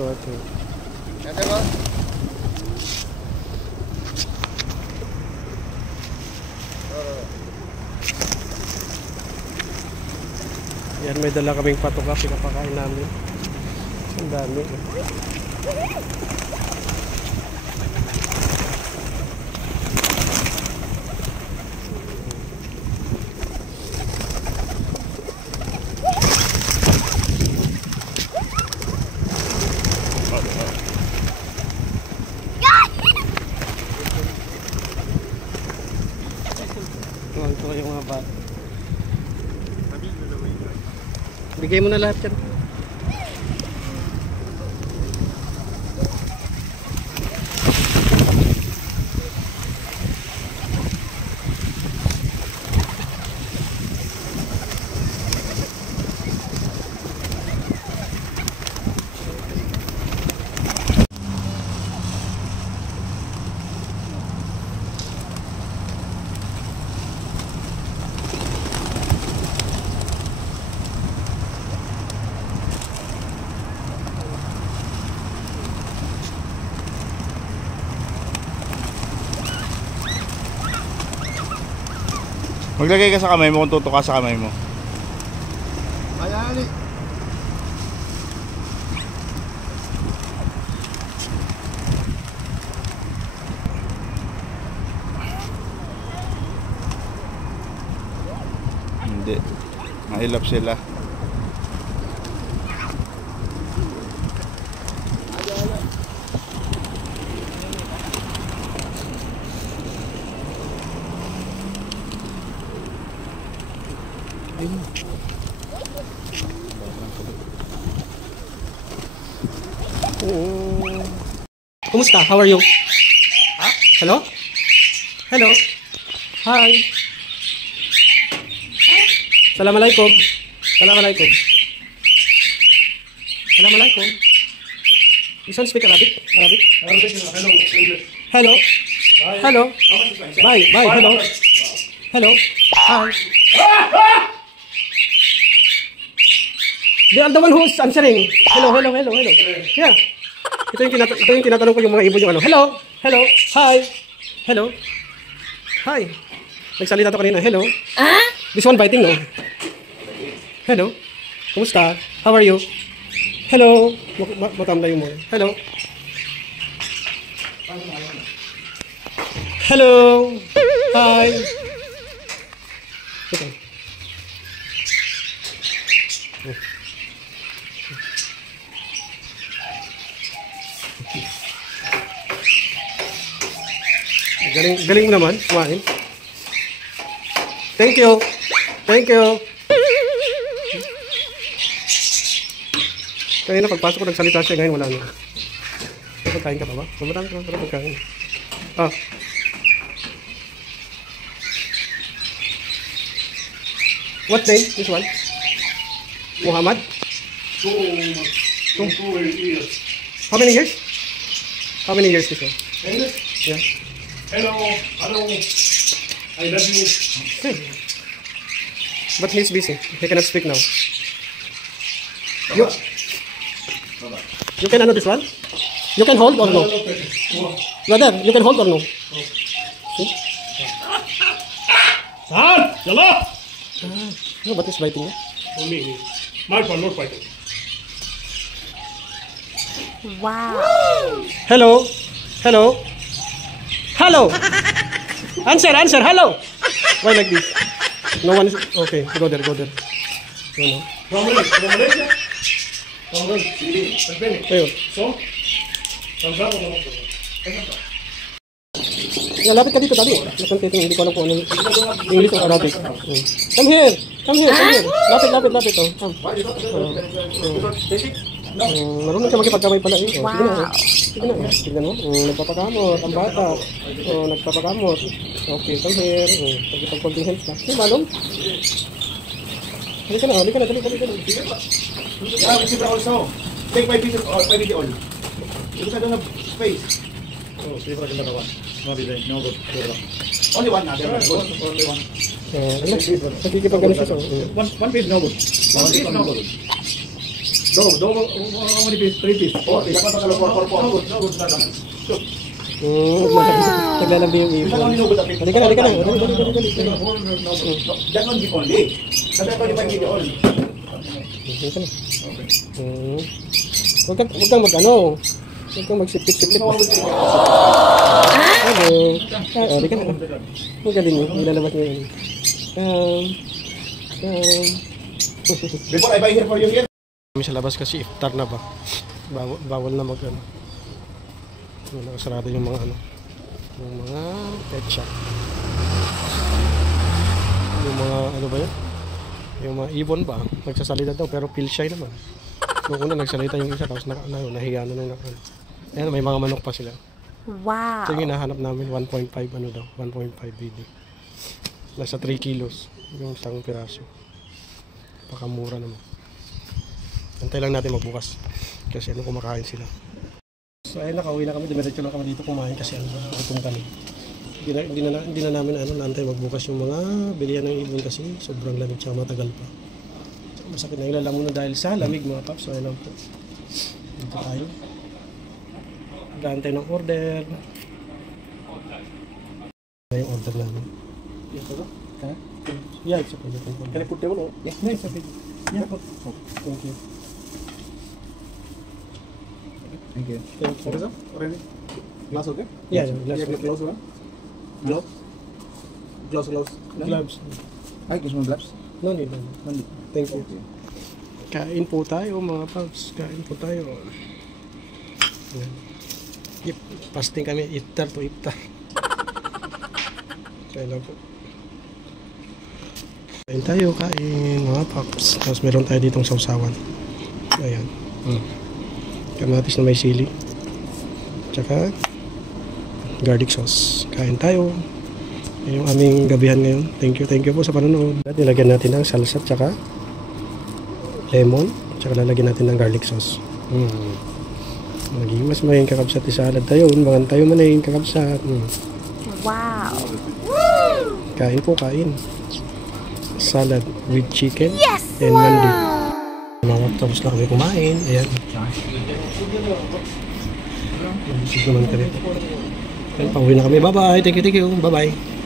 Okay. Kaya ba? Yan, may dala kaming patuka, pinapakain namin. Ang dami. Ito yung mga bata. Bigay mo na lahat yan. Maglagay ka sa kamay mo kung tutuka sa kamay mo. Ayan. Hindi. Mailap sila. Kumusta? How are you? Huh? Hello? Hello? Hi. Assalamualaikum. Assalamualaikum. Assalamualaikum. You don't speak Arabic? Arabic? Hello? Hello? Bye. Bye. Hello? Hello? Hi. They are the one who's answering. Hello, hello, hello, hello. Yeah. Ito yung tinatanong ko yung mga ibon yung ano. Hello, hello, hi, hello, hi. Nagsalita to kanina. Hello. This one biting, no? Hello. Kumusta? How are you? Hello. Matamlay mo. Hello. Hello. Hi. Okay. Galing mo naman, kumain. Thank you. Thank you. Kaya na pagpasok ko nagsalita siya, ngayon wala na. Pagkain ka pa ba? Marami ka lang pagkain. Ah. What name? This one? Muhammad? 2 years. How many years? How many years this one? Yeah. Hello. Hello. I love you. But he's busy. He cannot speak now. You can ano this one? You can hold or no? Brother, you can hold or no? Son, yalla. No, but he's biting. For me, my phone not fighting. Wow. Hello. Hello. Hello. Answer. Hello. Why like this? No one is okay. Go there. Go there. No, no. From Malaysia. From Spain. Ayun. So, from Zambia. Yeah, lapit ka dito tadi. Hindi ko alam kung ano English or Arabic. Come here. Lapit. Oh. Marunong siya makipagkamay pala eh. Wow. Tignan mo. Nagpapakamot ang bata. Nagpapakamot. Okay, come here. Pagpag-holding hands na. Hey, Malong. Halika na. Yeah, receiver also. Take 5 pieces or 5 video all. Because I don't have space. Oh, receiver can dalawa. No design, no good. Only one. Only one. Nakikipag-gano siya. One piece no good. One piece no good. How many piece? 3 piece. Oh, dapat ang kalapor. Naglalandi yung Bisa ibon. lang ninugot ang Halika na, halika na. Dali. That one give only. Sabi ko 25 video all. Halika na. Huwag kang mag-ano. Huwag kang magsipit-sipit. Gusto ko ang Hello. Halika na. Ang galing yun. Ilalabas niya yun. Before I buy here for you here. Kami sa labas kasi iftar na ba? Bawal na mag-ano. Nakasarado yung mga ano. Yung mga pet shop. Yung mga ano ba yun? Yung mga ibon ba? Nagsasalita daw pero feel shy naman. Noong una nagsalita yung isa tapos nahiya na nung ano. Ayan, may mga manok pa sila. Wow. So yung hinahanap namin 1.5 ano daw, 1.5 BD. Nasa 3 kilos yung isang piraso. Pakamura naman. Antay lang natin magbukas kasi ano kumakain sila. So ayun, nakauwi na kami, dumiretso lang kami dito kumain kasi ano, gutom kami. Hindi na namin ano, naantay magbukas yung mga bilihan ng ibon kasi sobrang lamig tsaka matagal pa. So, masakit na yung lalamunan na dahil sa lamig mga paps. So ayun lang po. Dito tayo. Nag-aantay ng order. Yung order namin. Yeah, it's okay. Can I put table or? Yeah, it's okay. Yeah, thank you. Thank you. Thank you. Okay, sir? Already? Glass okay? Yeah, glass okay. Gloves one? Glove? Gloves. Gloves. Ay, gusto mo gloves? No need. Thank you. Okay. Kain po tayo mga paps. Kain po tayo. Ayan. Yep. Fasting kami. Iftar to iftar. Kain lang po. Kain tayo. Kain mga paps. Tapos meron tayo ditong sausawan. Ayan. Kamatis na may sili. Tsaka garlic sauce. Kain tayo. Yan yung aming gabihan ngayon. Thank you po sa panonood. Nilagyan natin ng salsa tsaka lemon. Tsaka lalagyan natin ng garlic sauce. Magiwas mo yung kakabsat isalad tayo. Mga tayo man yung kakabsat. Wow. Kain po, kain. Salad with chicken Yes! and mandi. Tapos na kami kumain. Ayan. Busog naman kami. Ayan, pauwi na kami. Bye-bye. Thank you. Bye-bye.